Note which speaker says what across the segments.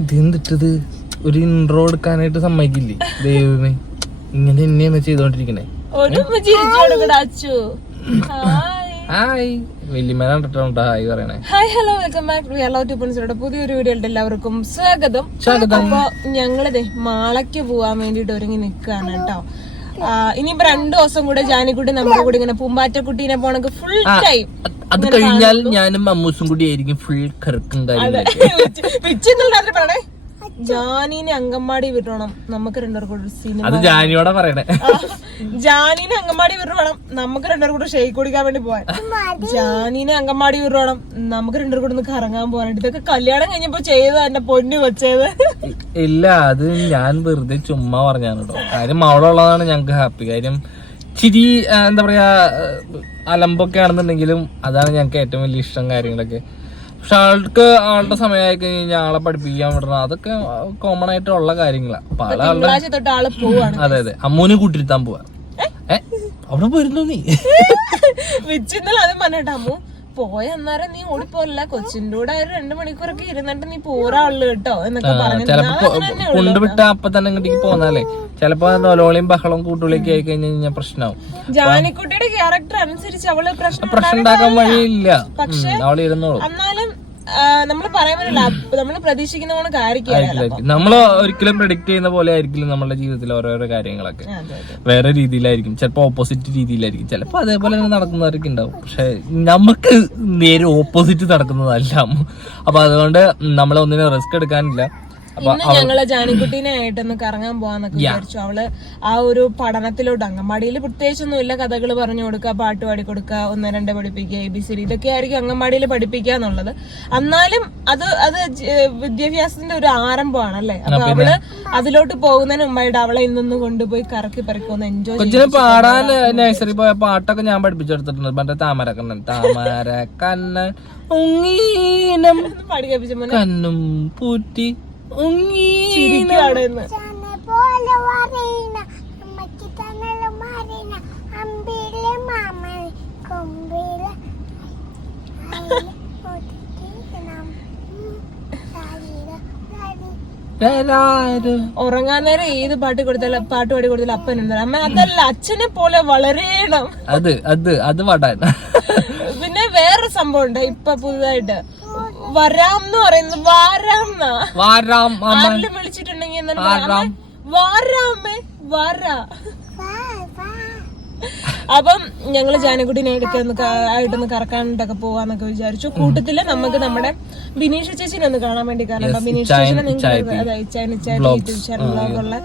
Speaker 1: ഇത് എന്തിട്ടത് ഒരു ഇൻട്രോ എടുക്കാനായിട്ട് സമ്മതിക്കില്ലേ? ദൈവമേ. ഇങ്ങനെ തന്നെയാണ് ചെയ്തോണ്ടിരിക്കണേ?
Speaker 2: ഹായ്.
Speaker 1: ഹായ്. വല്യമ്മ കണ്ടിട്ടുണ്ടോ ഹായ് പറയണേ.
Speaker 2: Hi hello welcome back to hello to പുതിയൊരു വീഡിയോയിലോട്ട് എല്ലാവർക്കും സ്വാഗതം. അപ്പൊ ഞങ്ങളിതേ മാളയ്ക്ക് പോവാൻ വേണ്ടിട്ട് ഒരുങ്ങി നിക്കാണ് കേട്ടോ. ഇനിയിപ്പോ രണ്ടു ദിവസം കൂടെ ജാനിക്കുട്ടി നമ്മുടെ കൂടെ ഇങ്ങനെ പൂമ്പാറ്റക്കുട്ടീനെ പോണെങ്കിൽ ഫുൾ ടൈം
Speaker 1: അത് കഴിഞ്ഞാൽ ഞാനും അമ്മൂസും കൂടി ആയിരിക്കും ഫുൾ കറക്കും കാര്യങ്ങളൊക്കെ
Speaker 2: ജാനീനെ അങ്കമാടി വിടണം. നമുക്ക് രണ്ടുപേർക്കും കൂടെ സിനിമ
Speaker 1: അത് ജാനിയോടെ പറയണേ.
Speaker 2: ജാനീനെ അങ്കമാടി വിടണം. നമുക്ക് രണ്ടുപേരും കൂടെ ഷെയ്ക്ക് കുടിക്കാൻ വേണ്ടി പോവാൻ. ജാനീനെ അങ്കമാടി വിടണം. നമുക്ക് രണ്ടുപേരും കൂടെ ഒന്ന് കറങ്ങാൻ പോകാനായിട്ട് ഇതൊക്കെ കല്യാണം കഴിഞ്ഞപ്പോ ചെയ്തത് എന്റെ പൊന്നു വെച്ചത്
Speaker 1: ഇല്ല അത് ഞാൻ വെറുതെ ചുമ്മാ പറഞ്ഞാണ് കേട്ടോ കാര്യം അവളുള്ളതാണ് ഞങ്ങക്ക് ഹാപ്പി കാര്യം ചിരി ആ, എന്താ പറയാ അലമ്പൊക്കെ ആണെന്നുണ്ടെങ്കിലും അതാണ് ഞങ്ങൾക്ക് ഏറ്റവും വലിയ ഇഷ്ടം കാര്യങ്ങളൊക്കെ. പക്ഷെ ആൾക്ക് ആളുടെ സമയമായി കഴിഞ്ഞാൽ ആളെ പഠിപ്പിക്കാൻ വിടണം. അതൊക്കെ കോമൺ ആയിട്ടുള്ള കാര്യങ്ങളാണ് അപ്പൊ ആളെ ആളുടെ അതെ അതെ. അമ്മൂനെ കൂട്ടിരുത്താൻ പോവാ. ഏ? അവിടെ പോയിരുന്നു നീ?
Speaker 2: വിച്ചിന്നല്ല അത് പറഞ്ഞിട്ട് അമ്മു. പോയ അന്നേരം നീ ഓടിപ്പോല്ല കൊച്ചിന്റെ കൂടെ ഒരു രണ്ടു മണിക്കൂറൊക്കെ ഇരുന്നിട്ട് നീ പോരാൾ കേട്ടോ. എന്നൊക്കെ പറഞ്ഞു
Speaker 1: കൊണ്ടുവിട്ട അപ്പൊ തന്നെ ഇങ്ങോട്ടേക്ക് പോന്നാലേ. ചിലപ്പോ നോലോളിയും ബഹളവും കൂട്ടുവിളിയൊക്കെ ആയി കഴിഞ്ഞു കഴിഞ്ഞാൽ പ്രശ്നമാവും
Speaker 2: ജാനിക്കുട്ടിയുടെ ക്യാരക്ടർ അനുസരിച്ച് അവൾ പ്രശ്നം
Speaker 1: പ്രശ്നം ഉണ്ടാക്കാൻ വഴിയില്ല. അവൾ ഇരുന്നോളൂ.
Speaker 2: എന്നാലും നമ്മൾ പറയാൻ പറ്റില്ല നമ്മൾ പ്രതീക്ഷിക്കുന്ന പോലെ കാര്യമില്ല
Speaker 1: നമ്മൾ ഒരിക്കലും പ്രെഡിക്റ്റ് ചെയ്യുന്ന പോലെ ആയിരിക്കില്ല നമ്മുടെ ജീവിതത്തിൽ ഓരോരോ കാര്യങ്ങളൊക്കെ. വേറെ രീതിയിലായിരിക്കും. ചിലപ്പോ ഓപ്പോസിറ്റ് രീതിയിലായിരിക്കും. ചിലപ്പോ അതേപോലെ തന്നെ നടക്കുന്നവരൊക്കെ ഉണ്ടാവും. പക്ഷെ നമുക്ക് നേരെ ഓപ്പോസിറ്റ് നടക്കുന്നതല്ല. അപ്പൊ അതുകൊണ്ട് നമ്മളെ ഒന്നിനും റിസ്ക് എടുക്കാനില്ല.
Speaker 2: ഇന്ന് ഞങ്ങൾ ജാനിക്കുട്ടീനെ ആയിട്ടൊന്ന് കറങ്ങാൻ പോവാന്നൊക്കെ വിചാരിച്ചു. അവൾ ആ ഒരു പഠനത്തിലോട്ട് അംഗൻവാടിയിൽ പ്രത്യേകിച്ചൊന്നും ഇല്ല കഥകൾ പറഞ്ഞു കൊടുക്കുക പാട്ട് പാടി കൊടുക്കുക ഒന്ന് രണ്ട് പഠിപ്പിക്കുക എ ബി സി ഡി ഇതൊക്കെ ആയിരിക്കും അംഗൻവാടിയിൽ പഠിപ്പിക്കുക എന്നുള്ളത്. എന്നാലും അത് അത് വിദ്യാഭ്യാസത്തിന്റെ ഒരു ആരംഭമാണ് അല്ലേ അപ്പൊ അവൾ അതിലോട്ട് പോകുന്നതിന് മുമ്പായിട്ട് അവളെ ഇന്നൊന്ന് കൊണ്ടുപോയി കറക്കി പെറക്കി ഒന്ന് എൻജോയ്
Speaker 1: കൊച്ചിനെ പാടാൻ നഴ്സറി പോയ പാട്ടൊക്കെ ഞാൻ പഠിപ്പിച്ചെടുത്തിട്ടുണ്ട്. മറ്റേ താമരക്കണ്ണൻ. ഉങ്ങീനം
Speaker 2: പാടി കേൾപ്പിച്ച മോനെ.
Speaker 1: കണ്ണും പൂറ്റി ഉങ്ങീനം
Speaker 2: ചിരിക്കുകയാണ് എന്ന്
Speaker 3: പോലെ പറയുന്ന അമ്മയ്ക്ക് തന്നല്ല മാറിന അമ്പിലെ മാമൻ കൊമ്പിലെ അയില ഒതുക്കി നം സാരിര സാരി
Speaker 1: രാരാരം.
Speaker 2: ഉറങ്ങാൻ നേരം ഏത് പാട്ട് കൊടുത്താലും പാട്ട് പാടി കൊടുത്താലും അപ്പൻ എന്താ അമ്മ അതല്ല അച്ഛനെ പോലെ വളരെയണം
Speaker 1: അത് അത് അത് പാടാൻ
Speaker 2: പിന്നെ വേറൊരു സംഭവം ഉണ്ട് ഇപ്പൊ പുതുതായിട്ട്. വരാം എന്ന് പറയുന്നത് വാരാം
Speaker 1: വാരാം
Speaker 2: വിളിച്ചിട്ടുണ്ടെങ്കിൽ വാരാമേ വാരാ. അപ്പം ഞങ്ങൾ ജാനക്കുട്ടിനായിട്ടൊക്കെ ഒന്ന് ക- ആയിട്ടൊന്ന് കറക്കാനായിട്ടൊക്കെ പോവാന്നൊക്കെ വിചാരിച്ചു. കൂട്ടത്തിൽ നമുക്ക് നമ്മുടെ ബിനീഷ ചേച്ചിനെ ഒന്ന് കാണാൻ വേണ്ടി കാരണം ബിനീഷ് ചേച്ചിനെ നിങ്ങൾക്ക് അതെ ഇച്ചായൻ ഇച്ചായൻ യൂട്യൂബ് ചാനലിലുള്ള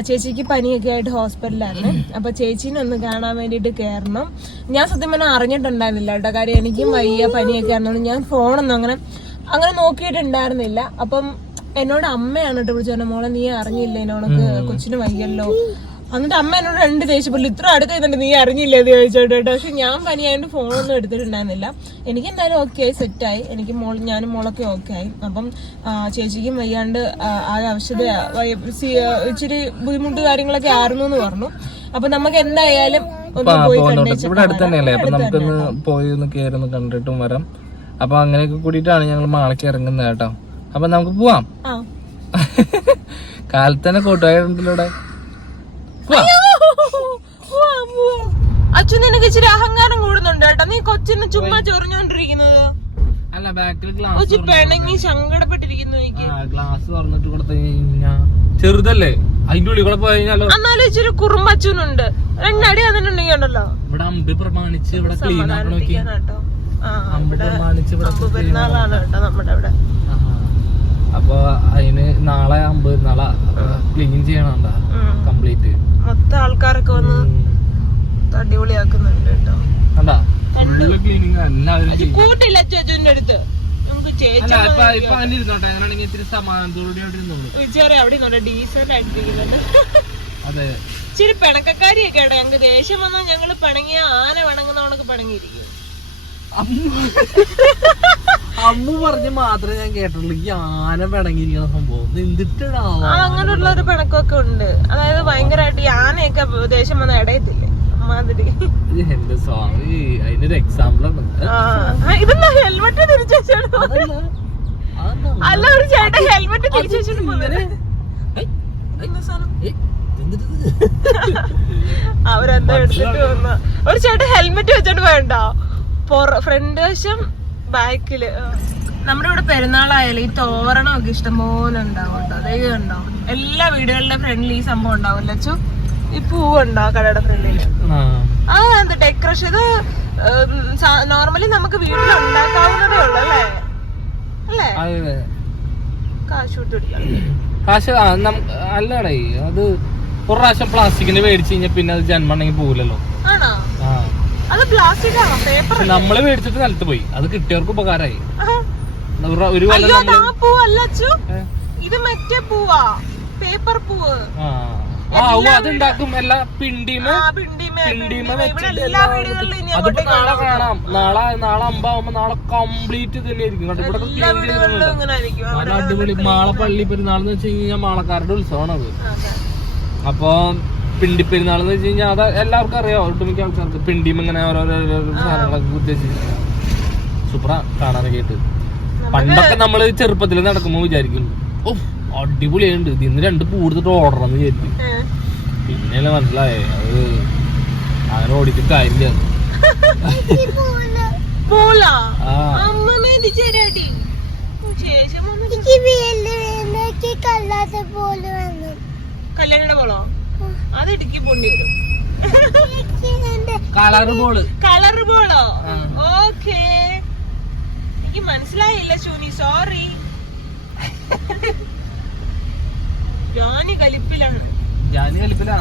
Speaker 2: ചേച്ചിക്ക് പനിയൊക്കെ ആയിട്ട് ഹോസ്പിറ്റലാണ് അപ്പൊ ചേച്ചിനെ ഒന്ന് കാണാൻ വേണ്ടിട്ട് കയറണം ഞാൻ സത്യം പറഞ്ഞാൽ അറിഞ്ഞിട്ടുണ്ടായിരുന്നില്ല കേട്ടോ. കാര്യം എനിക്കും വയ്യ പനിയൊക്കെ ആണെന്ന് ഞാൻ ഫോണൊന്നും അങ്ങനെ അങ്ങനെ നോക്കിയിട്ടുണ്ടായിരുന്നില്ല. അപ്പം എന്നോട് അമ്മയാണ് കേട്ടോ വിളിച്ചു പറഞ്ഞ മോളെ നീ അറിഞ്ഞില്ല? എന്നോടൊക്കെ കൊച്ചിന് വയ്യല്ലോ. എന്നിട്ട് അമ്മ എന്നോട് രണ്ട് ദേഷ്യപ്പെട്ടു ഇത്ര അടുത്ത് നിന്നിട്ട് നീ അറിഞ്ഞില്ല? എന്ന് ചോദിച്ചോട്ടോ കേട്ടോ. പക്ഷെ ഞാൻ പനിയായിട്ട് ഫോണൊന്നും എടുത്തിട്ടുണ്ടായിരുന്നില്ല. എനിക്ക് എന്തായാലും ഓക്കെ ആയി സെറ്റ് ആയി. എനിക്ക് മോൾ ഞാനും മോളൊക്കെ ഓക്കെ ആയി. അപ്പം ചേച്ചിക്കും വയ്യാണ്ട് ആ, ആവശ്യത ഇച്ചിരി ബുദ്ധിമുട്ട് കാര്യങ്ങളൊക്കെ ആയിരുന്നു എന്ന് പറഞ്ഞു. അപ്പൊ നമുക്ക് എന്തായാലും
Speaker 1: ഇവിടെ അടുത്ത് തന്നെയല്ലേ? അപ്പൊ നമുക്കൊന്ന് പോയി ഒന്ന് കയറി ഒന്ന് കണ്ടിട്ടും വരാം. അപ്പൊ അങ്ങനെയൊക്കെ കൂടിയിട്ടാണ് ഞങ്ങൾ മാളയ്ക്ക് ഇറങ്ങുന്നത് കേട്ടോ. അപ്പൊ നമുക്ക് പോവാം. കാലത്ത് തന്നെ കൂട്ടുകാരുണ്ടല്ലോ.
Speaker 2: അച്ഛൻ നിനക്ക് ഇച്ചിരി അഹങ്കാരം കൂടുന്നുണ്ട് കേട്ടോ. നീ കൊച്ചിന് ചുമ്മാ ചൊറിഞ്ഞോണ്ടിരിക്കുന്നത്.
Speaker 1: അല്ല ബാക്കിൽ ഗ്ലാസ്
Speaker 2: പിണങ്ങി സങ്കടപ്പെട്ടിരിക്കുന്നു എനിക്ക്.
Speaker 1: ഗ്ലാസ് തുറന്നിട്ട് കൊടുത്തു കഴിഞ്ഞാ ചെറുതല്ലേ? അതിന്റെ ഉള്ളിൽ കൂടെ പോയി കഴിഞ്ഞാലോ?
Speaker 2: എന്നാലും ഇച്ചിരി കുറുമ്പച്ചുണ്ട് രണ്ടടി അതിനുണ്ടെങ്കിൽ ഉണ്ടല്ലോ
Speaker 1: ഇവിടെ അമ്പി പ്രമാണിച്ച് ഇവിടെ ക്ലീൻ ആക്കണം
Speaker 2: പെരുന്നാളാണ് കേട്ടോ നമ്മുടെ അവിടെ.
Speaker 1: അപ്പൊ അതിന് നാളെ അമ്പ് നാളെ ക്ലീൻ
Speaker 2: ചെയ്യണം.
Speaker 1: കംപ്ലീറ്റ്
Speaker 2: മൊത്തം ആൾക്കാരൊക്കെ വന്ന് അടിപൊളിയാക്കുന്നുണ്ട് കേട്ടോ. കൂട്ടില്ല ചേച്ചുവിന്റെ അടുത്ത്. നമുക്ക് ചേച്ചി
Speaker 1: സമാധാനത്തോടെ
Speaker 2: അവിടെ നിന്നോട്ടെ ഡീസന്റ് ആയിട്ടിരിക്കുന്നുണ്ട്.
Speaker 1: അതെ.
Speaker 2: ഇച്ചിരി പിണക്കക്കാരിയൊക്കെ ആട്ടെ ഞങ്ങക്ക് ദേഷ്യം വന്നാൽ ഞങ്ങൾ പിണങ്ങിയ ആന പിണങ്ങുന്ന കണക്ക് പിണങ്ങിയിരിക്കും
Speaker 1: അമ്മു. പറഞ്ഞ് മാത്രമേ ഞാൻ കേട്ടുള്ളൂ ഈ ആന പിണങ്ങിയിരിക്കുന്ന സംഭവം. എന്തിട്ടാ
Speaker 2: അങ്ങനെയുള്ള ഒരു പിണക്കമൊക്കെ ഉണ്ട്. അതായത് ഭയങ്കരമായിട്ട് ആനയൊക്കെ ദേഷ്യം വന്ന ഇടയത്തില്ലേ? മാതിരി
Speaker 1: എന്റെ സ്വാമി. അതിനൊരു എക്സാമ്പിൾ ആണ്.
Speaker 2: ഇതെന്താ? ഹെൽമെറ്റ് തിരിച്ചു
Speaker 1: അതല്ല.
Speaker 2: അല്ല ഒരു ചേട്ടൻ ഹെൽമെറ്റ് തിരിച്ചു വെച്ചിട്ട് പോകുന്നത് അവരെന്താ എടുത്തിട്ട് വന്ന? ഒരു ചേട്ടൻ ഹെൽമെറ്റ് വെച്ചിട്ട് വേണ്ട ഫ്രണ്ട് വശം ബാക്കിൽ നമ്മുടെ ഇവിടെ പെരുന്നാളായാലും ഈ തോരണമൊക്കെ ഇഷ്ടംപോലെ ഉണ്ടാവും കേട്ടോ. അതേ ഉണ്ടോ എല്ലാ വീടുകളിലും ഫ്രണ്ടിൽ ഈ സംഭവം ഉണ്ടാവും ലച്ചു ഈ പൂവുണ്ടോ കടയുടെ ഫ്രണ്ടിൽ ആ. എന്ത് ഡെക്കറേഷൻ ഇത് നോർമലി നമുക്ക് വീട്ടിൽ ഉണ്ടാക്കാവുന്നതേ ഉള്ളു അല്ലേ? അല്ലേ? കാശ് കൊടുത്തിട്ടില്ല
Speaker 1: കാശ് അല്ലടേ അത് ഒരു പ്രാവശ്യം പ്ലാസ്റ്റിക്കിന്റെ മേടിച്ചു കഴിഞ്ഞാൽ പിന്നെ അത് ജന്മണ്ടെങ്കിൽ പോകില്ലല്ലോ
Speaker 2: ആണോ? അത് പ്ലാസ്റ്റിക് ആണോ പേപ്പർ
Speaker 1: പക്ഷെ നമ്മൾ മേടിച്ചിട്ട് നിലത്ത് പോയി. അത് കിട്ടിയവർക്ക് ഉപകാരമായി. ഒരു
Speaker 2: അയ്യോ അത്
Speaker 1: നമ്മൾ
Speaker 2: ആ പൂ അല്ലച്ചു
Speaker 1: ഏ?
Speaker 2: ഇത് മറ്റേ പൂവാ. പേപ്പർ പൂവ്.
Speaker 1: ആ. ആ ഓ അതുണ്ടാക്കും. എല്ലാ പിണ്ടിമ
Speaker 2: പിണ്ടിമേ
Speaker 1: അതിപ്പോ നാളെ
Speaker 2: കാണാം.
Speaker 1: നാളെ നാളെ അമ്പാവുമ്പോ നാളെ കംപ്ലീറ്റ് തന്നെയായിരിക്കും ഇവിടെ അടിപൊളി മാളപ്പള്ളി പെരുന്നാൾ എന്ന് വെച്ച് കഴിഞ്ഞാൽ മാളക്കാരുടെ ഉത്സവമാണ് അത്. അപ്പൊ പിണ്ടി പെരുന്നാൾ എന്ന് വെച്ച് കഴിഞ്ഞാൽ അത് എല്ലാവർക്കും അറിയാം. ഒട്ടുമിക്ക ആൾക്കാർക്ക്. പിണ്ടിയും ഇങ്ങനെ ഓരോരോ സാധനങ്ങളൊക്കെ ഉദ്ദേശിച്ച് സൂപ്പറാ കാണാനൊക്കെ ആയിട്ട് പണ്ടൊക്കെ നമ്മൾ ചെറുപ്പത്തിൽ നടക്കുമ്പോ വിചാരിക്കും ഓ അടിപൊളിയായിട്ടുണ്ട് ഇതിന്ന് രണ്ട് പൂ എടുത്തിട്ട് ഓടണം എന്ന് വിചാരിക്കും.
Speaker 2: പിന്നെ
Speaker 1: പിന്നെയല്ലേ മനസ്സിലായേ അത് അങ്ങനെ ഓടിച്ചിട്ട് കാര്യമില്ല.
Speaker 3: പോലെ വന്നു
Speaker 2: കല്യാണിയുടെ പോളോ അത് ഇടുക്കി പൊണ്ണി വരും
Speaker 1: കളർ ബോൾ
Speaker 2: കളർ
Speaker 1: ബോളോ.
Speaker 2: ഓക്കേ എനിക്ക് മനസ്സിലായില്ല ശൂനി സോറി ജാനി കലിപ്പിലാണ്.
Speaker 1: ജാനി കളിപ്പിലാ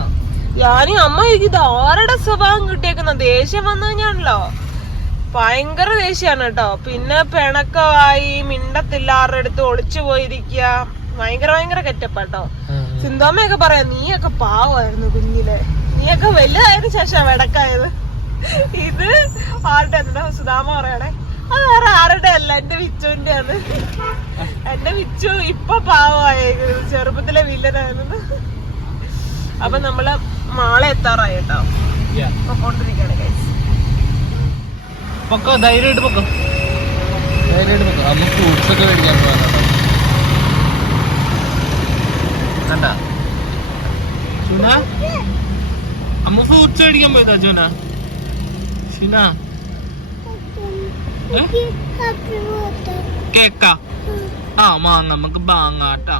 Speaker 2: ജാനി അമ്മ ഇത് ആരുടെ സ്വഭാവം കിട്ടിയേക്കുന്ന? ദേഷ്യം വന്നു കഴിഞ്ഞാണല്ലോ. ഭയങ്കര ദേഷ്യാണ് കേട്ടോ. പിന്നെ പിണക്കമായി മിണ്ടത്തില്ല ആരുടെ അടുത്ത് ഒളിച്ചു പോയിരിക്കുക. ഭയങ്കര ഭയങ്കര കെറ്റപ്പാട്ടോ സിന്തോമ്മയൊക്കെ പറയാം നീയൊക്കെ പാവമായിരുന്നു കുഞ്ഞിലെ. നീയൊക്കെ വലുതായതിനു ശേഷം വെടക്കായത്. ഇത് ആരുടെ എന്താ സുധാമ പറയണേ? അത് വേറെ ആരുടെ അല്ല എന്റെ വിച്ചുവിന്റെ ആണ് എന്റെ വിച്ചു ഇപ്പൊ പാവമായി ചെറുപ്പത്തിലെ വില്ലനായിരുന്നു അപ്പൊ നമ്മൾ മാളെ എത്താറായി കേട്ടോ. പൊക്കോണ്ടിരിക്കാണ്.
Speaker 1: പൊക്കോ ധൈര്യമായിട്ട് പൊക്കോ. ധൈര്യമായിട്ട് പൊക്കോ. നമുക്ക് ഫ്രൂട്ട്സ് ഒക്കെ മേടിക്കാൻ പോകാൻ കണ്ട? ചുന അമ്മ ഫ്രൂട്ട്സ് അടിക്കാൻ പോയതാ
Speaker 3: ഹാപ്പി ബർത്ത്ഡേ
Speaker 1: കേക്ക. ആ മാങ്ങ. നമുക്ക് മാങ്ങാട്ടാ.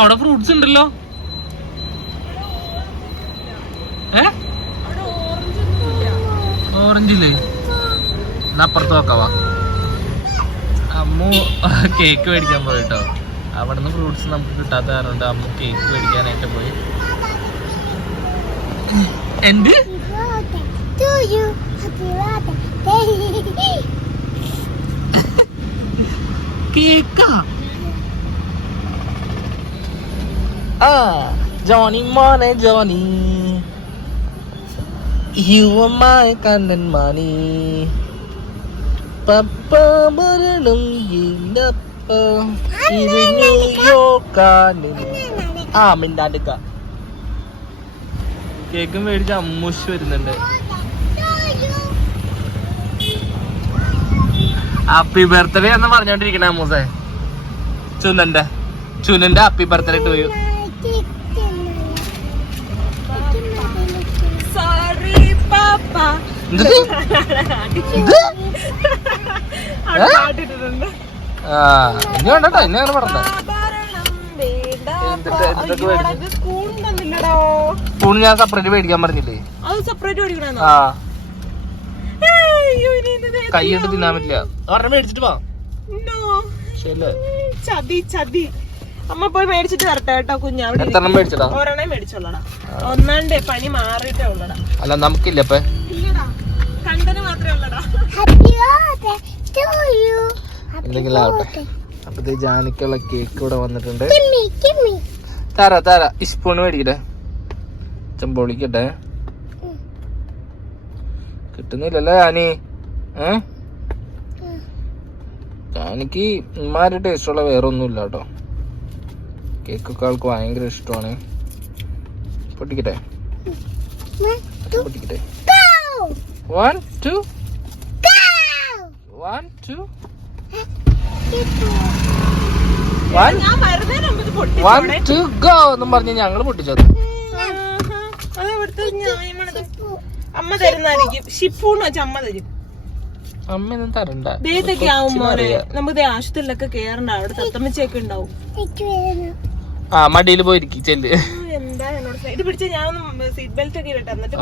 Speaker 1: അവിടെ ഫ്രൂട്ട്സ് ഉണ്ടല്ലോ. ഏ? ഓറഞ്ചില്ലേ എന്നാ അപ്പുറത്ത് നോക്കാവാ അമ്മു കേക്ക് മേടിക്കാൻ പോയി കേട്ടോ അവിടെ അവിടുന്ന് ഫ്രൂട്ട്സ് നമുക്ക് കിട്ടാത്ത കാരണം അമ്മു കേക്ക് മേടിക്കാനായിട്ട് പോയി. ആ? ജോണി മോനെ ജോണി. യു കണ്ണൻ മണി പപ്പ മരണം ഇല്ലപ്പ ഇത് ന്യൂയോർക്കാണ് ആ മിണ്ടാണ്ടിക്ക. കേക്കും മേടിച്ച് അമ്മൂശ് വരുന്നുണ്ട്. ഹാപ്പി ബർത്ത്ഡേ എന്ന് പറഞ്ഞോണ്ടിരിക്കണ അമ്മൂസേ. ചുനന്റെ. ചുനന്റെ happy birthday to you
Speaker 2: sorry പാപ്പ
Speaker 1: ഇനി വേണ്ടട്ടോ ഇനി അങ്ങനെ പറഞ്ഞ സ്പൂൺ ഞാൻ സെപ്പറേറ്റ് മേടിക്കാൻ പറഞ്ഞില്ലേ?
Speaker 2: അത് സെപ്പറേറ്റ് മേടിക്കണോ
Speaker 1: ആ. കൈയിട്ട് തിന്നാൻ പറ്റില്ല. ഒരെണ്ണം മേടിച്ചിട്ട് വാ.
Speaker 2: No.
Speaker 1: ശരിയല്ലേ?
Speaker 2: ചതി ചതി. അമ്മ പോയി മേടിച്ചിട്ട് വരട്ടെ കേട്ടോ കുഞ്ഞ്. അവിടെ ഒരെണ്ണേ മേടിച്ചോളടാ. ഒന്നാണ്ട് പനി മാറിയിട്ടേ ഉള്ളടാ.
Speaker 1: അല്ല നമുക്കില്ല
Speaker 2: കണ്ടന് മാത്രമേ ഉള്ളടാ.
Speaker 1: എന്തെങ്കിലും ആവട്ടെ. അപ്പത്തെ ജാനിക്കുള്ള കേക്ക് ഇവിടെ വന്നിട്ടുണ്ട്.
Speaker 3: താര
Speaker 1: താര തരാ. തരാ സ്പൂൺ മേടിക്കട്ടെ. ചെമ്പൊളിക്കട്ടെ. കിട്ടുന്നില്ലല്ലേ ജാനി ഏ? ജാനിക്ക് ഉമ്മാരുടെ ടേസ്റ്റുള്ള വേറെ ഒന്നുമില്ല കേട്ടോ. കേക്കൊക്കെ ആൾക്ക് ഭയങ്കര ഇഷ്ടമാണ്. പൊട്ടിക്കട്ടെ. പൊട്ടിക്കട്ടെ. വൺ ടു ഗോ എന്നും പറഞ്ഞ് ഞങ്ങൾ പൊട്ടിച്ചത്
Speaker 2: അമ്മ തരുന്നായിരിക്കും അമ്മ തരും.
Speaker 1: അമ്മ തരണ്ട.
Speaker 2: നമുക്ക് ആശുപത്രിയിലൊക്കെ കേറണ്ട. അവിടെ ഉണ്ടാവും.
Speaker 1: ആ മടിയിൽ പോയിരിക്കും
Speaker 2: എന്താ എന്നോട് ഇത് പിടിച്ച ഞാൻ സീറ്റ് ബെൽറ്റ് ഒക്കെ ഇടട്ടെ. എന്നിട്ട്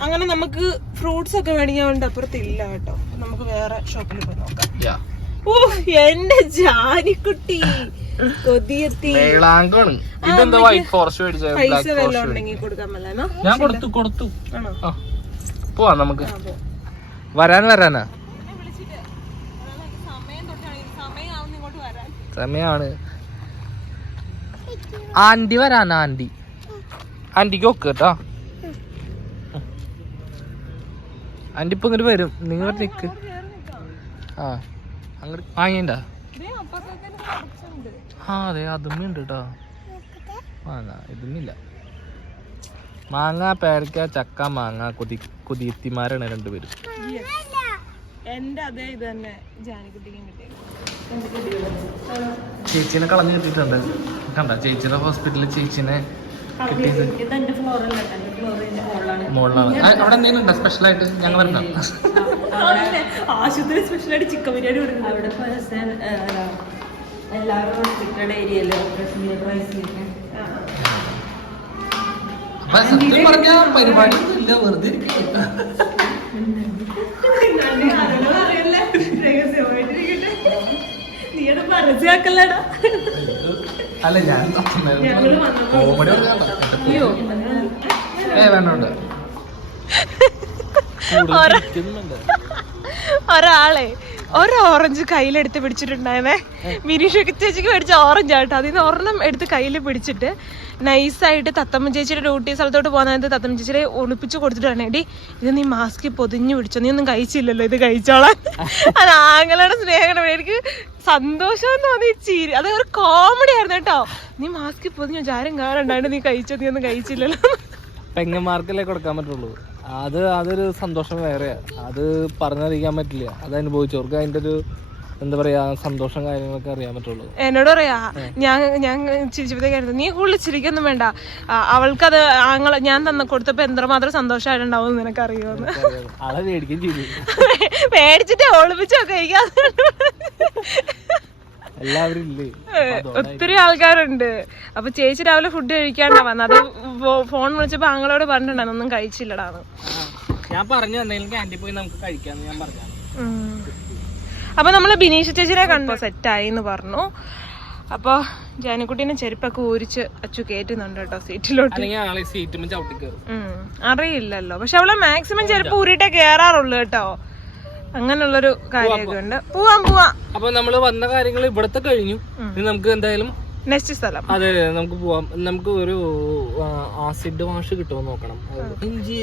Speaker 2: അങ്ങനെ നമുക്ക് ഫ്രൂട്ട്സ് ഒക്കെ മേടിക്കാൻ വേണ്ടി അപ്പുറത്തില്ല കേട്ടോ. നമുക്ക് വേറെ ഷോപ്പിൽ പോയി നോക്കാം. ഓ എന്റെ ജാനിക്കുട്ടി. കൊതിയെത്തി. പൈസ ഉണ്ടെങ്കിൽ കൊടുക്കാൻ പറ്റാനോ
Speaker 1: ഞാൻ കൊടുത്തു കൊടുത്തു. ആ. നമുക്ക്. വരാൻ വരാനാ
Speaker 2: എന്നെ വിളിച്ചിട്ട് അതാണ് സമയം തൊട്ടാണ് ഈ ഇങ്ങോട്ട് വരാൻ.
Speaker 1: സമയാണ്. ആന്റി വരാനാ ആന്റി ആന്റിക്ക് ഒക്കെ കേട്ടോ. ആന്റി ഇപ്പൊ ഇങ്ങോട്ട് വരും. നിങ്ങൾ നിക്ക്. ആ അങ്ങോട്ട് വാങ്ങിണ്ട ആ അതെ അതും ഉണ്ട് കേട്ടോ മാങ്ങ ഇതൊന്നുമില്ല മാങ്ങ പേരക്ക ചക്ക മാങ്ങ കൊതി കൊതിയത്തിമാരാണ് രണ്ടുപേരും
Speaker 2: എന്റെ അതേ
Speaker 1: ചേച്ചീനെ കളഞ്ഞു കിട്ടിയിട്ടുണ്ട്. കണ്ട? ചേച്ചിയുടെ ഹോസ്പിറ്റലിൽ ചേച്ചീനെ
Speaker 2: മുകളിലാണ്
Speaker 1: അവിടെ എന്തെങ്കിലും ഉണ്ടോ? സ്പെഷ്യൽ ആയിട്ട് ഞങ്ങൾ വരണം
Speaker 2: ആശുപത്രി സ്പെഷ്യലായിട്ട് ചിക്കൻ ബിരിയാണി കൊടുക്കുന്നത്
Speaker 4: അവിടെ എല്ലാവരും റെസ്ട്രിക്റ്റഡ് ഏരിയയിൽ ഓപ്പറേഷൻ തിയേറ്ററൈസ്
Speaker 1: അപ്പൊ സത്യം പറഞ്ഞ പരിപാടി ഇല്ല വെറുതെ ഇരിക്കുകയാണ്.
Speaker 2: നീയുടെ പരസ്യമാക്കല്ലടാ.
Speaker 1: അല്ല ഞാൻ കോമഡി ഏ വേണ്ട.
Speaker 2: ഒരാളെ ഒരു ഓറഞ്ച് കയ്യിലെടുത്ത് പിടിച്ചിട്ടുണ്ടായിരുന്നേ. മിനീഷൊക്കെ ചേച്ചിക്ക് മേടിച്ച ഓറഞ്ച് ആട്ടോ അതിൽ നിന്ന് ഒരെണ്ണം എടുത്ത് കയ്യിൽ പിടിച്ചിട്ട് നൈസായിട്ട് തത്തമ്മ ചേച്ചിയുടെ ഡ്യൂട്ടി സ്ഥലത്തോട്ട് പോകുന്നത് തത്തമ്മ ചേച്ചിയെ ഒളിപ്പിച്ച് കൊടുത്തിട്ടാണ്. എടി ഇത് നീ മാസ്ക് പൊതിഞ്ഞു പിടിച്ചോ? നീ ഒന്നും കഴിച്ചില്ലല്ലോ ഇത് കഴിച്ചോളാം അത് ആങ്ങളുടെ സ്നേഹം എനിക്ക് സന്തോഷം തോന്നി. ചീരി. അത് ഒരു കോമഡി ആയിരുന്നു കേട്ടോ. നീ മാസ്ക് പൊതിഞ്ഞു ജാരം ആരും കാണണ്ടായിട്ട് നീ കഴിച്ചോ? നീ ഒന്നും കഴിച്ചില്ലല്ലോ.
Speaker 1: പെങ്ങന്മാർക്കല്ലേ കൊടുക്കാൻ പറ്റുള്ളൂ. അത് അതൊരു സന്തോഷം വേറെയാ. അത് പറഞ്ഞറിയിക്കാൻ പറ്റില്ല. അത് അനുഭവിച്ചവർക്ക് അതിന്റെ ഒരു എന്താ പറയാ സന്തോഷം കാര്യങ്ങളൊക്കെ അറിയാൻ പറ്റുള്ളൂ.
Speaker 2: എന്നോട് പറയാ ഞാൻ ഞാൻ ചിരിച്ചപ്പോഴത്തേക്കായിരുന്നു നീ കൂടുതൽ ചിരിക്കൊന്നും വേണ്ട. അവൾക്കത് ആങ്ങളെ ഞാൻ തന്ന കൊടുത്തപ്പോ എന്തമാത്രം സന്തോഷമായിട്ടുണ്ടാവും
Speaker 1: നിനക്ക് അറിയുമെന്ന് കഴിക്കാ
Speaker 2: മേടിച്ചിട്ട് ഒളിപ്പിച്ചൊക്കെ കഴിക്കാതെ
Speaker 1: എല്ലാവരും
Speaker 2: ഒത്തിരി ആൾക്കാരുണ്ട്. അപ്പൊ ചേച്ചി രാവിലെ ഫുഡ് കഴിക്കാണ്ടാ വന്നത് അത് ഫോൺ വിളിച്ചപ്പോ ആങ്ങളോട് പറഞ്ഞിട്ടുണ്ടായിരുന്നു ഒന്നും കഴിച്ചില്ലടാന്ന്
Speaker 1: ഞാൻ പറഞ്ഞു തന്നെ ക്യാന്റീൻ പോയി നമുക്ക് കഴിക്കാന്ന് ഞാൻ പറഞ്ഞു
Speaker 2: ഉം. അപ്പൊ നമ്മൾ ബിനീഷ് ചേച്ചിനെ കണ്ടു. സെറ്റായി എന്ന് പറഞ്ഞു. അപ്പൊ ജാനിക്കുട്ടീനെ ചെരുപ്പൊക്കെ ഊരിച്ച് അച്ചു കയറ്റുന്നുണ്ട് കേട്ടോ സീറ്റിലോട്ട്.
Speaker 1: ചവിട്ടി
Speaker 2: അറിയില്ലല്ലോ. പക്ഷെ അവളെ മാക്സിമം ചെരുപ്പ് ഊരിട്ടേ കേറാറുള്ളൂ കേട്ടോ. അങ്ങനെയുള്ളൊരു കാര്യമൊക്കെ ഉണ്ട് പോവാം പോവാം.
Speaker 1: അപ്പൊ നമ്മൾ വന്ന കാര്യങ്ങൾ ഇവിടത്തെ കഴിഞ്ഞു. ഇനി നമുക്ക് എന്തായാലും
Speaker 2: നെക്സ്റ്റ് സ്ഥലം.
Speaker 1: അതെ നമുക്ക് പോവാം. നമുക്ക് ഒരു ആസിഡ് വാഷ് കിട്ടുമോ നോക്കണം. ഇഞ്ചി.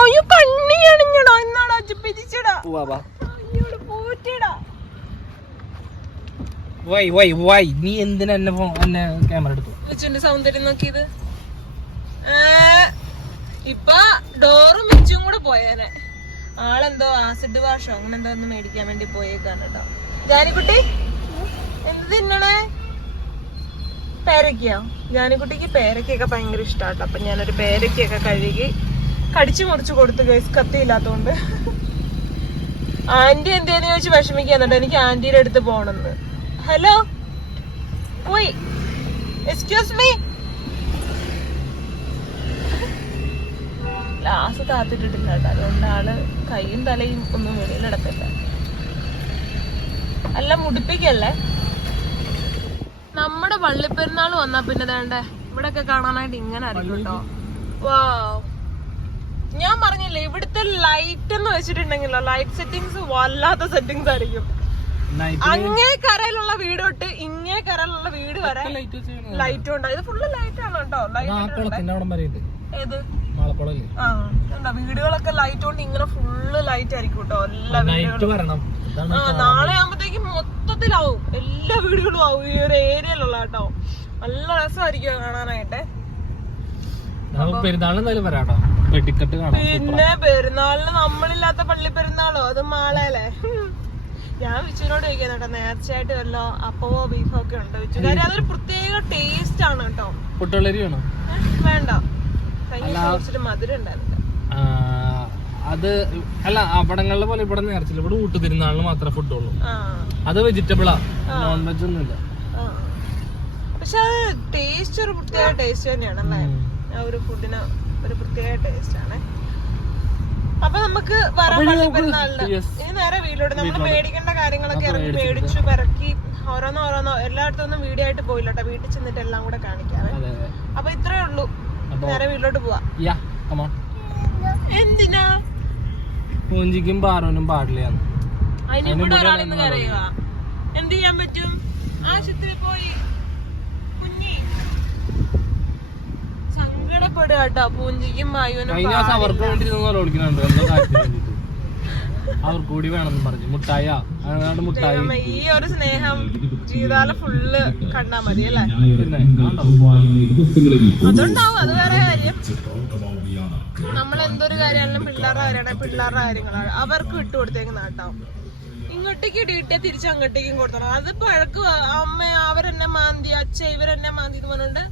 Speaker 2: അയ്യോ കണ്ണി അണിഞ്ഞടാ എന്നാടാ പിരിച്ചടാ.
Speaker 1: പോവാ വൈ വൈ വൈ നീ എന്തിനാ എന്നെ എന്നെ ക്യാമറ എടുത്തു
Speaker 2: മിച്ചുന്റെ സൗന്ദര്യം നോക്കിയത്. ഇപ്പൊ ഡോറും മിച്ചും കൂടെ പോയേനെ. ആളെന്തോ ആസിഡ് വാഷോ അങ്ങനെ എന്തോ ഒന്ന് മേടിക്കാൻ വേണ്ടി പോയേക്കാണ് കേട്ടോ. ജാനിക്കുട്ടി എന്ത് തിന്നണേ? പേരക്കയോ ജാനിക്കുട്ടിക്ക് പേരക്കയൊക്കെ ഭയങ്കര ഇഷ്ടാട്ടോ. അപ്പൊ ഞാനൊരു പേരക്കയൊക്കെ കഴുകി കടിച്ചു മുറിച്ചു കൊടുത്തു ഗൈസ് കത്തിയില്ലാത്തോണ്ട്. ആന്റി എന്തേന്ന് ചോദിച്ച് വിഷമിക്കാന്നുണ്ട് എനിക്ക് ആന്റിയുടെ അടുത്ത് പോണെന്ന് ഹലോ പോയി എക്സ്ക്യൂസ് മീ ഗ്ലാസ് താത്തിട്ടിട്ടില്ല കേട്ടോ. അതുകൊണ്ട് ആൾ കൈയും തലയും ഒന്നും വെളിയിലിടത്തില്ല അല്ല മുടിപ്പിക്കല്ലേ? നമ്മുടെ പള്ളിപ്പെരുന്നാൾ വന്നാ പിന്നെ വേണ്ടേ ഇവിടൊക്കെ കാണാനായിട്ട് ഇങ്ങനെ കേട്ടോ. വാവ് ഞാൻ പറഞ്ഞില്ലേ ഇവിടുത്തെ ലൈറ്റ് എന്ന് വെച്ചിട്ടുണ്ടെങ്കിലോ ലൈറ്റ് സെറ്റിങ്സ് വല്ലാത്ത സെറ്റിങ്സ് ആയിരിക്കും. അങ്ങേ കരയിലുള്ള വീട് തൊട്ട് ഇങ്ങേ കരയിലുള്ള വീട് വരെ ലൈറ്റ് ഉണ്ട് ഇത് ഫുള്ള് ലൈറ്റ് ആണ് കേട്ടോ. ലൈറ്റ് ഏത്? ആ വീടുകളൊക്കെ ലൈറ്റ് കൊണ്ട് ഇങ്ങനെ ഫുള്ള് ലൈറ്റ് ആയിരിക്കും കേട്ടോ. എല്ലാ വീടുകളും. ആ നാളെ ആകുമ്പോഴത്തേക്കും മൊത്തത്തിലാവും. എല്ലാ വീടുകളും ആവും. ഈ ഒരു ഏരിയയിലുള്ള കേട്ടോ. നല്ല രസമായിരിക്കും കാണാനായിട്ട്.
Speaker 1: എന്തായാലും വരാട്ടോ. കാണാം.
Speaker 2: പിന്നെ പെരുന്നാളിന് നമ്മളില്ലാത്ത പള്ളി പെരുന്നാളോ? അത് മാളയല്ലേ ഞാൻ വിച്ചുവിനോട് ചോദിക്കാൻ കേട്ടോ നേർച്ചയായിട്ട് വല്ലോ അപ്പവോ ബീഫോ ഒക്കെ ഉണ്ടോ? വിച്ചു കാര്യം അതൊരു പ്രത്യേക ടേസ്റ്റ് ആണ് കേട്ടോ.
Speaker 1: പുട്ടുള്ളരി വേണോ
Speaker 2: വേണ്ട. കഴിഞ്ഞ മധുരം ഉണ്ടായിരുന്നു.
Speaker 1: ആ, അത് അല്ല അവിടങ്ങളിലെ പോലെ ഇവിടെ നേർച്ചില്ല ഇവിടെ ഊട്ടു തിരുന്നാളിന് മാത്രമേ ഫുഡ് ഉള്ളൂ
Speaker 2: ആ.
Speaker 1: അത് വെജിറ്റബിളാ. നോൺ വെജ് ഒന്നുമില്ല
Speaker 2: ആ. പക്ഷെ അത് ടേസ്റ്റ് ഒരു പ്രത്യേക ടേസ്റ്റ് തന്നെയാണല്ലേ. ആ ഒരു ഫുഡിന് ഒരു പ്രത്യേക ടേസ്റ്റ് ആണ്. അപ്പൊ നമുക്ക് വരാൻ പള്ളി പെരുന്നാളിന്
Speaker 1: yes.
Speaker 2: ഇനി നേരെ വീട്ടിലോട്ട് നമ്മൾ മേടിക്കേണ്ട കാര്യങ്ങളൊക്കെ ഇറങ്ങി മേടിച്ചു പെറക്കി ഓരോന്നോ ഓരോന്നോ എല്ലായിടത്തും ഒന്നും വീഡിയോ ആയിട്ട് പോയില്ല കേട്ടോ വീട്ടിൽ ചെന്നിട്ട് എല്ലാം കൂടെ കാണിക്കാവേ. അപ്പൊ ഇത്രേ ഉള്ളൂ. നേരെ വീട്ടിലോട്ട് പോവാ. എന്തിനാ?
Speaker 1: പൂഞ്ചിക്കും പാറോനും
Speaker 2: അതിന് ഒരാളിന്ന് കരയുക എന്ത് ചെയ്യാൻ പറ്റും? ആശുപത്രി പോയി കുഞ്ഞി സങ്കടപ്പെടുക കേട്ടോ. പൂഞ്ചിക്കും മായുവിനും
Speaker 1: കഴിഞ്ഞ ദിവസം അവർക്ക് വേണ്ടി നിന്ന് വിളിക്കുന്നുണ്ട് എന്തോ കാര്യത്തിന് വേണ്ടിട്ട് അവർക്ക് കൂടി വേണമെന്ന് പറഞ്ഞു. മുട്ടായ? അതാണ് മുട്ടായി.
Speaker 2: ദൈവമേ, ഈ ഒരു സ്നേഹം ജീവിതകാലം ഫുള്ള് കണ്ടാ മതി അല്ലേ?
Speaker 1: പിന്നെ?
Speaker 2: അതുണ്ടാവും അത് വേറെ കാര്യം. നമ്മൾ എന്തൊരു കാര്യമാണെങ്കിലും പിള്ളേരുടെ കാര്യമാണ് പിള്ളേരുടെ കാര്യങ്ങളാണ്. അവർക്ക് വിട്ടുകൊടുത്തേക്കുന്ന കേട്ടോ. ഇങ്ങോട്ടേക്ക് ഇടിയിട്ടേ തിരിച്ച് അങ്ങോട്ടേക്കും കൊടുത്തണം അത് പഴക്ക് അമ്മ അവരെന്നെ മാന്തി അച്ഛ ഇവരെന്നെ മാന്തി എന്ന് പറഞ്ഞുകൊണ്ട്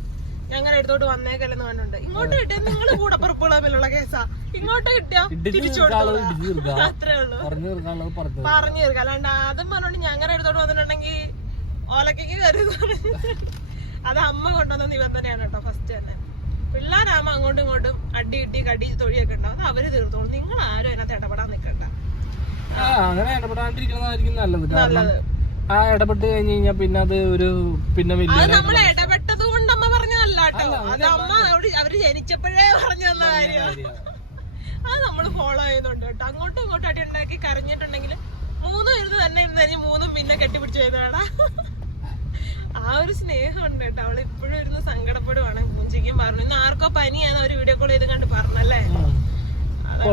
Speaker 2: ഞങ്ങളുടെ അടുത്തോട്ട് വന്നേക്കല്ലെന്ന് പറഞ്ഞിട്ടുണ്ട്. ഇങ്ങോട്ട് കിട്ടിയ നിങ്ങൾ കൂടെ തമ്മിലുള്ള കേസാ. ഇങ്ങോട്ട് കിട്ടിയോ
Speaker 1: ഇടിച്ച്
Speaker 2: തിരിച്ചു
Speaker 1: തീർക്കാനുള്ളത് ഇടിച്ച്
Speaker 2: അത്രേ ഉള്ളൂ.
Speaker 1: പറഞ്ഞു
Speaker 2: തീർക്കാം. അല്ലാണ്ട് അതും പറഞ്ഞോണ്ട് ഞങ്ങളുടെ അടുത്തോട്ട് വന്നിട്ടുണ്ടെങ്കിൽ ഓലക്കയ്ക്ക് കയറി അത് അമ്മ കൊണ്ടുവന്ന നിബന്ധനയാണ് കേട്ടോ ഫസ്റ്റ് തന്നെ. പിള്ളേരാകുമ്പോ അങ്ങോട്ടും ഇങ്ങോട്ടും അടി ഇട്ടി കടി തൊഴിയൊക്കെ ഉണ്ടാവും. അവർ തീർത്തോളും. നിങ്ങൾ ആരും അതിനകത്ത് ഇടപെടാൻ നിൽക്കണ്ട.
Speaker 1: ആ അങ്ങനെ ഇടപെടാണ്ടിരിക്കുന്നതായിരിക്കും നല്ലത്.
Speaker 2: നല്ലത്.
Speaker 1: ആ ഇടപെട്ട് കഴിഞ്ഞ് കഴിഞ്ഞാൽ പിന്നെ അത് ഒരു പിന്നെ വലിയ
Speaker 2: അത് നമ്മൾ ഇടപെട്ടത് കൊണ്ട് അമ്മ പറഞ്ഞതല്ല കേട്ടോ അത് അമ്മ അവർ ജനിച്ചപ്പോഴേ പറഞ്ഞു തന്ന കാര്യം. അത് നമ്മൾ ഫോളോ ചെയ്യുന്നുണ്ട് കേട്ടോ. അങ്ങോട്ടും ഇങ്ങോട്ടും അടി ഉണ്ടാക്കി കരഞ്ഞിട്ടുണ്ടെങ്കിൽ മൂന്നും ഇരുന്ന് തന്നെ ഇരുന്ന് കഴിഞ്ഞ് മൂന്നും പിന്നെ കെട്ടിപ്പിടിച്ച് ചെയ്തതാടാ ആ ഒരു സ്നേഹം ഉണ്ട് കേട്ടോ. അവൾ ഇപ്പോഴും ഇരുന്ന് സങ്കടപ്പെടുവാണ്. പൂഞ്ചിക്കും പറഞ്ഞു. ഇന്ന് ആർക്കോ പനിയാന്ന് ഒരു വീഡിയോ കോൾ ചെയ്ത് കണ്ട് പറഞ്ഞല്ലേ?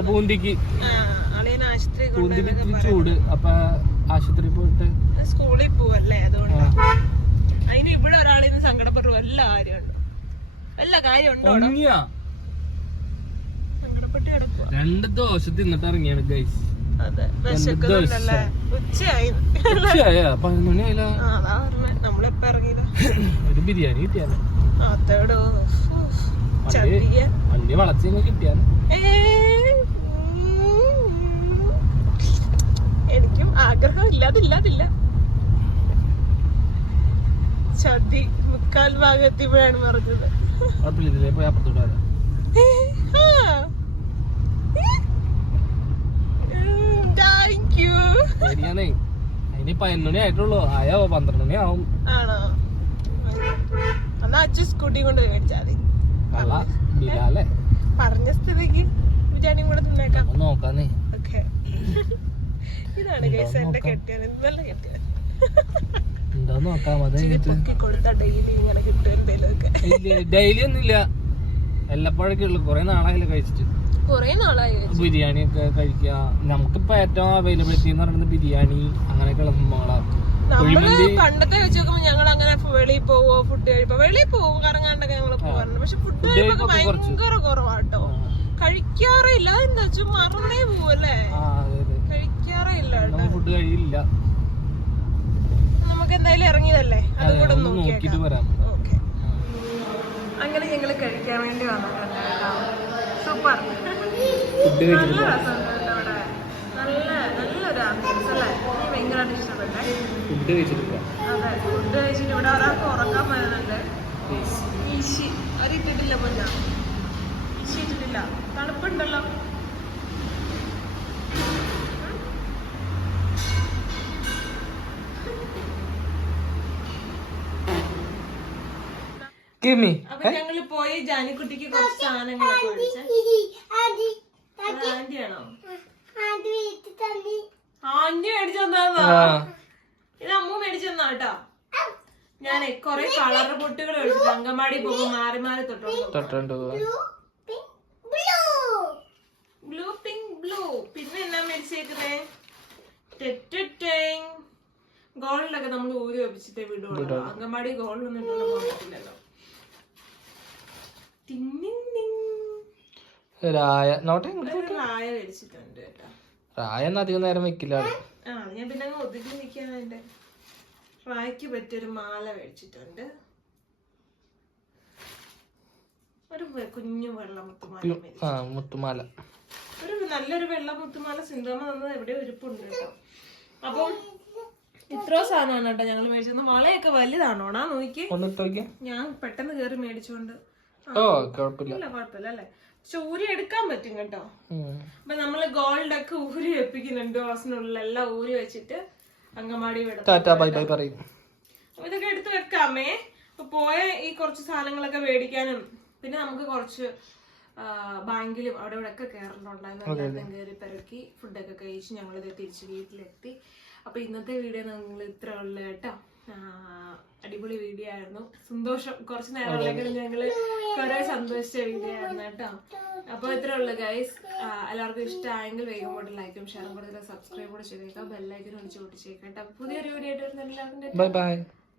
Speaker 1: പൂന്തിക്ക്
Speaker 2: അളിയൻ ആശുപത്രി
Speaker 1: ചൂട്. അപ്പൊ ആശുപത്രി പോയിട്ട്
Speaker 2: സ്കൂളിൽ പോവല്ലേ? അതുകൊണ്ട്. അതിന് ഇവിടെ ഒരാളിന്ന് സങ്കടപ്പെട്ടു വല്ല കാര്യമുണ്ടോ വല്ല സങ്കടപ്പെട്ട് കിടക്കുക
Speaker 1: രണ്ട് ദോശ തിന്നിട്ട് ഇറങ്ങിയാണ് ഗൈസ്
Speaker 2: അതെ വിശക്കുന്നുണ്ടല്ലേ? ഉച്ചയായി.
Speaker 1: പതിനൊന്ന് മണി ആയില്ല
Speaker 2: ആ അതാ പറഞ്ഞെ. നമ്മളിപ്പോ ഇറങ്ങിയതാ
Speaker 1: ഒരു ബിരിയാണി കിട്ടിയാലോ
Speaker 2: അതേടോ ചതിയ
Speaker 1: വണ്ടി വളച്ചു കിട്ടിയാലോ
Speaker 2: ഏ, എനിക്കും ആഗ്രഹം ഇല്ലാതില്ലാതില്ല ചതി മുക്കാൽ ഭാഗത്തിപ്പോഴാണ്
Speaker 1: വരാം.
Speaker 2: താങ്ക് യു
Speaker 1: അതിന് പതിനൊന്ന് മണി ആയിട്ടുള്ളൂ. ആയോ? പന്ത്രണ്ട് മണി ആവും.
Speaker 2: ആണോ? എന്നാ അച്ഛൻ സ്കൂട്ടി കൊണ്ട്
Speaker 1: ബിലാലേ.
Speaker 2: പറഞ്ഞ സ്ഥിതിക്ക് ബിരിയാണിയും കൂടെ തിന്നേക്കാം.
Speaker 1: നോക്കാന്നേ.
Speaker 2: ഓക്കെ. ഇതാണ് കേസ്. എന്റെ കെട്ടിയാൻ നല്ല കെട്ടിയാൻ
Speaker 1: ഉണ്ടോ നോക്കാം അത്
Speaker 2: ഡെയിലി
Speaker 1: ഒന്നുമില്ല. എല്ലപ്പോഴൊക്കെ ഉള്ളു. കൊറേ നാളായില്ല കഴിച്ചിട്ട്. ബിരിയാണി ഒക്കെ കഴിക്കുക നമുക്കിപ്പോ ഏറ്റവും അവൈലബിലിറ്റി എന്ന് പറയുന്നത് ബിരിയാണി അങ്ങനെയൊക്കെയുള്ള സംഭവങ്ങളാണ്
Speaker 2: നമ്മൾ പണ്ടത്തെ വെച്ച് നോക്കുമ്പോ ഞങ്ങൾ അങ്ങനെ വെളിയിൽ പോവോ ഫുഡ് കഴിപ്പോ? വെളിയിൽ പോവും കറങ്ങാണ്ടൊക്കെ ഞങ്ങൾ പോകാറുണ്ട് പക്ഷെ ഫുഡ് കഴിപ്പൊക്കെ ഭയങ്കര കുറവാട്ടോ. കഴിക്കാറേ ഇല്ല. എന്താ മറന്നേ പോവല്ലേ? കഴിക്കാറേ ഇല്ല
Speaker 1: ഫുഡ് കഴിയില്ല.
Speaker 2: നമുക്ക് എന്തായാലും ഇറങ്ങിയതല്ലേ? അതുകൂടെ
Speaker 1: അതെ,
Speaker 2: കൂടെ
Speaker 1: ഒന്ന് നോക്കിയിട്ട്
Speaker 2: ഓക്കെ. അങ്ങനെ ഞങ്ങൾ കഴിക്കാൻ വേണ്ടി വന്നിട്ടുണ്ട് സൂപ്പർ. നല്ല രസമുണ്ട് അവിടെ നല്ല നല്ലൊരു ആംബിയൻസ് അല്ലേ? എനിക്ക് ഭയങ്കരമായിട്ട് ഇഷ്ടപ്പെട്ടെ.
Speaker 1: ഫുഡ് കഴിച്ചിട്ടില്ല.
Speaker 2: അതെ ഫുഡ് കഴിച്ചിട്ട് ഇവിടെ ഒരാൾക്ക് ഉറങ്ങാൻ വരുന്നുണ്ട്. ഈശി. അതിട്ടിട്ടില്ല പൊന്ന ഈശി ഇട്ടിട്ടില്ല. തണുപ്പുണ്ടല്ലോ.
Speaker 1: കിമി
Speaker 2: അപ്പൊ ഞങ്ങൾ പോയി ജാനിക്കുട്ടിക്ക് കുറച്ച് സാധനങ്ങളൊക്കെ മേടിച്ചേ.
Speaker 3: ആന്റി
Speaker 2: ആന്റിയാണോ?
Speaker 3: ആന്റി
Speaker 2: മേടിച്ചു തന്നാ ഇത് അമ്മ മേടിച്ചു തന്നാ കേട്ടോ. ഞാനേ കൊറേ കളർ പൊട്ടുകൾ മേടിച്ചു അങ്കമാടി പോകും മാറി മാറി തൊട്ടോണ്ട്
Speaker 3: ബ്ലൂ
Speaker 2: ബ്ലൂ. Pink blue. പിന്നെ എന്നാ മേടിച്ചേക്കുന്നേ? ഗോൾഡിലൊക്കെ നമ്മൾ ഊരി വെപ്പിച്ചിട്ടേ വിടുള്ളൂ. അങ്കമാടി ഗോൾഡൊന്നും ഇട്ടുള്ള പോകാൻ
Speaker 1: രായ നോട്ടെ
Speaker 2: ഒരു റായ മേടിച്ചിട്ടുണ്ട് കേട്ടോ
Speaker 1: ഒന്നും അധികം നേരം വെക്കില്ല
Speaker 2: ഞാൻ പിന്നെ അങ്ങ് ഒതുക്കി നിൽക്കാൻ എന്റെ റായ്ക്ക് പറ്റിയൊരു മാല മേടിച്ചിട്ടുണ്ട് ഒരു കുഞ്ഞു വെള്ള മുത്തുമാല
Speaker 1: ആ മുത്തുമാല
Speaker 2: ഒരു നല്ലൊരു വെള്ളമുത്തുമാല സിന്ധോമ തന്നത് എവിടെ ഒരുപ്പുണ്ട് കേട്ടോ അപ്പം ഇത്രോ സാധനമാണ് കേട്ടോ ഞങ്ങൾ മേടിച്ചത് വളയൊക്കെ വലുതാണോടാ നോക്കി ഞാൻ പെട്ടെന്ന് കേറി മേടിച്ചോണ്ട്
Speaker 1: ഓ കുഴപ്പമില്ല
Speaker 2: കുഴപ്പമില്ല അല്ലേ? പക്ഷെ ഊരി എടുക്കാൻ പറ്റും കേട്ടോ. അപ്പൊ നമ്മൾ ഗോൾഡ് ഒക്കെ ഊരി വെപ്പിക്കുന്നുണ്ട് ദിവസത്തിനുള്ളിൽ എല്ലാം ഊരി വെച്ചിട്ട് അങ്കമാടി
Speaker 1: പറയും.
Speaker 2: അപ്പൊ ഇതൊക്കെ എടുത്ത് വെക്കാമേ. അപ്പൊ പോയ ഈ കുറച്ച് സാധനങ്ങളൊക്കെ മേടിക്കാനും പിന്നെ നമുക്ക് കുറച്ച് ബാങ്കിലും അവിടെ ഇവിടെ ഒക്കെ കയറലുണ്ടായിരുന്നു കയറി പെരക്കി ഫുഡൊക്കെ കഴിച്ച് ഞങ്ങളിത് തിരിച്ച് വീട്ടിലെത്തി. അപ്പൊ ഇന്നത്തെ വീഡിയോ നിങ്ങൾ ഇത്ര ഉള്ളു കേട്ടോ. അടിപൊളി വീഡിയോ ആയിരുന്നു. സന്തോഷം. കുറച്ച് നേരമുള്ളെങ്കിലും ഞങ്ങൾ കുറെ സന്തോഷിച്ച വീഡിയോ ആയിരുന്നു കേട്ടോ. അപ്പൊ ഇത്ര ഉള്ളു ഗൈസ് എല്ലാവർക്കും ഇഷ്ടമായെങ്കിൽ വേഗം കൂടെ ലൈക്കും ഷെയറും കൊടുത്തിട്ട് സബ്സ്ക്രൈബ് കൂടെ ചെയ്തേക്കാം. ബെല്ലൈക്കനും കൂട്ടി പൊട്ടിച്ചേക്കാം കേട്ടോ. പുതിയൊരു വീഡിയോ ആയിട്ട് എല്ലാവർക്കും
Speaker 1: ബൈ ബൈ